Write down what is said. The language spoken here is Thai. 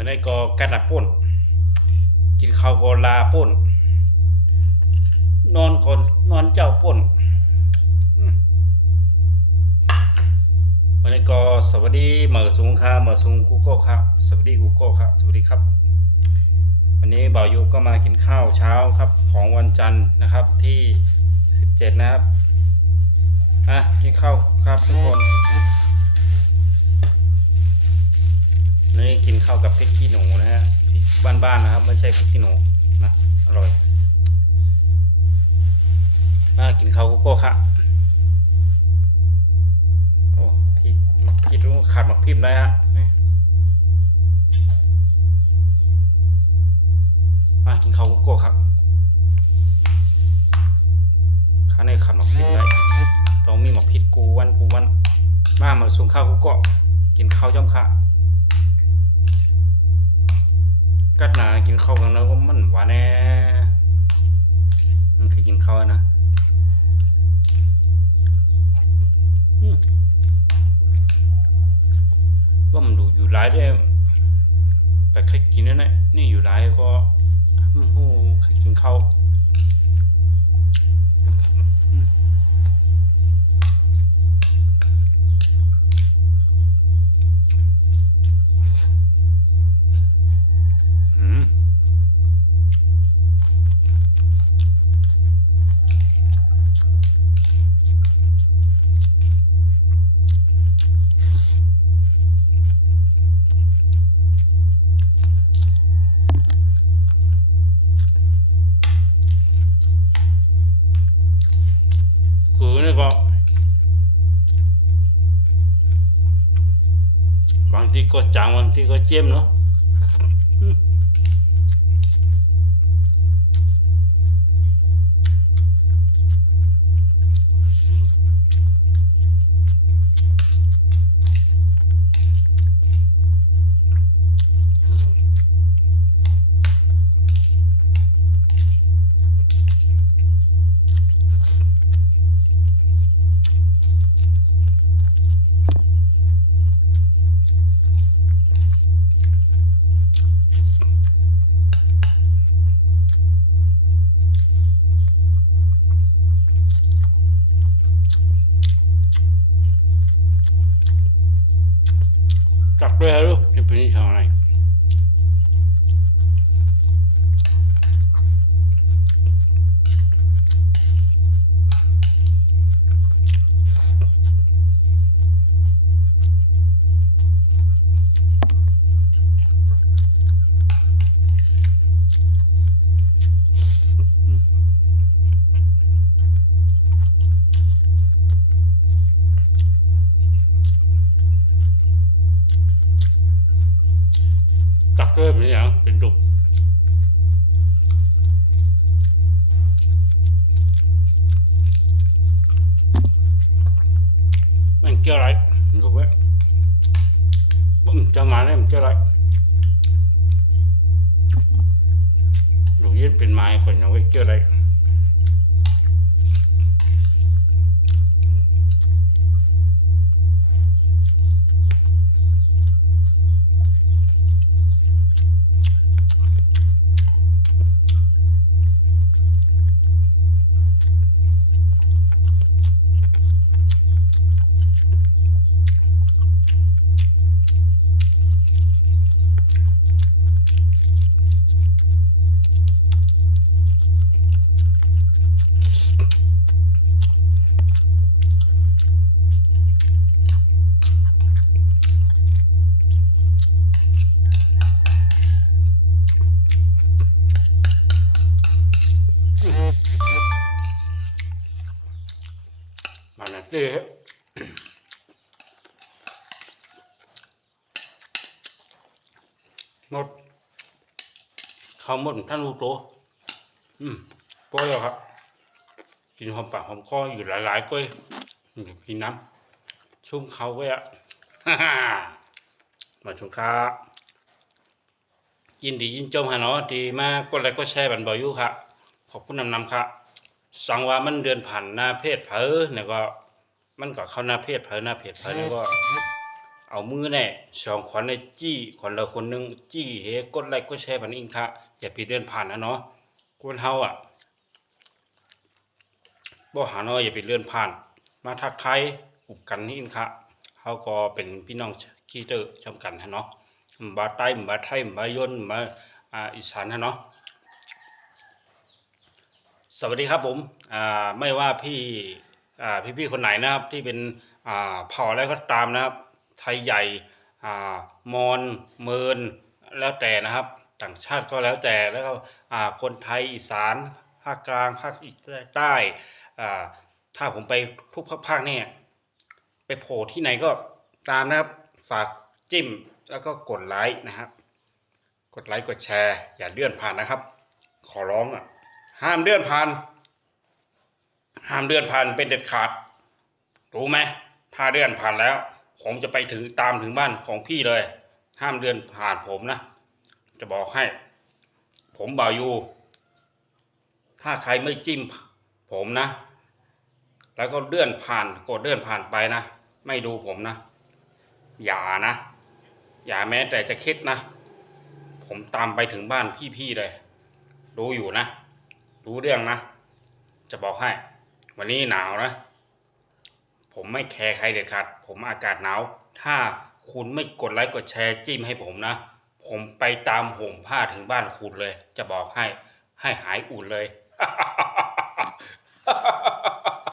มือนได้ก็กระดับป่นกินข้าวก็ลาป่นนอนก่อนนอนเจ้าป่นอืมวันนี้ก็สวัสดีเหมือสูงค่ะเหมือสูงกูโก้ครับ สวัสดีกูโก้ครับ สวัสดีครับ วันนี้บ่าวยุก็มากินข้าวเช้าครับ ของวันจันทร์นะครับ ที่17นะครับอะกินข้าวครับทุกคน นี่กินข้าวกับพริกขี้หนูนะฮะพริกบ้านๆนะครับ ไม่ใช่พริกขี้หนูนะอร่อยมากินข้าวโกโก้ค่ะโอ้พริกมักพริกต้องขาดหมักพริมได้ฮะมากินข้าวโกโก้ครับข้าในขาดหมักพริกได้ต้องมีหมักพริกกูวันกูวันมามาส่งข้าวโกโก้กินข้าวจ้อมค่ะ หนากินข้าวกันแล้วก็มันหวานแน่มันเคยกินข้าวนะว่ามันดูอยู่ร้ายได้ไปเคยกินนั่นแหละนี่อยู่ร้ายก็โอ้โหเคยกินข้าว ทีก็จางบางทีก็เจียมเนาะ จั มันเกี่ยวอะไรดูไว้ว่ามันจะ มาได้มันเกี่ยวอะไรดูเย็นเป็นไม้คนยังไว้เกี่ยวอะไร มานะเด้อ หมดเขาหมดท่านรู้ตัวอืมปล่อยแล้วครับ กินหอมปากหอมคออยู่หลายๆก้อยกินน้ำชุ่มเขาไว้อะฮ่าฮ่ามาชมครับยินดียินจมฮะเนาะดีมากกดไลค์กดแชร์บันบอยุครับขอบคุณนำนำครับสังว่ามันเดือนผ่านหน้าเพศเผอเนี่ยก็ มันก็เข้าหน้าเพศเผอหน้าเพศเผอเนี่ยก็ เอามือแน่สองขวัญในจี้ขวัญละคนหนึงจี้เฮกดไลค์กดแชร์พันอิงค่ะอย่าไปเดินผ่านนะเนาะคนเฮาอะบ่หาน้อยอย่าไปเลื่อนผ่าน มาทักทยอุบกันนี่อิงค่ะเฮาก็เป็นพี่น้องขี้เตอร์จำกันฮะเนาะบาใต้บาไทยบายนมาอ่าอีสานฮะเนาะสวัสดีครับผมอ่าไม่ว่าพี่อ่าพี่ๆคนไหนนะครับที่เป็นอ่าเผ่าอะไรก็ตามนะครับ ไทยใหญ่มอญเมินแล้วแต่นะครับ ต่างชาติก็แล้วแต่แล้วก็คนไทยอีสานภาคกลางภาคอีสใต้ถ้าผมไปทุกภาคเนี่ยไปโผล่ที่ไหนก็ตามนะครับฝากจิ้มแล้วก็กดไลค์นะครับ กดไลค์กดแชร์ อย่าเลื่อนผ่านนะครับ ขอร้องอะห้ามเลื่อนผ่าน ห้ามเลื่อนผ่านเป็นเด็ดขาด รู้ไหมถ้าเลื่อนผ่านแล้ว ผมจะไปถึงตามถึงบ้านของพี่เลย ห้ามเลื่อนผ่านผมนะ จะบอกให้ ผมบ่าวยูถ้าใครไม่จิ้มผมนะ แล้วก็เลื่อนผ่านกดเลื่อนผ่านไปนะ ไม่ดูผมนะ อย่านะ อย่าแม้แต่จะคิดนะ ผมตามไปถึงบ้านพี่ๆเลย รู้อยู่นะ รู้เรื่องนะ จะบอกให้ วันนี้หนาวนะ ผมไม่แคร์ใครเด็ดขาดผมอากาศหนาวถ้าคุณไม่กดไลค์กดแชร์จิ้มให้ผมนะ ผมไปตามห่มผ้าถึงบ้านคุณเลย จะบอกให้ให้หายอุ่นเลย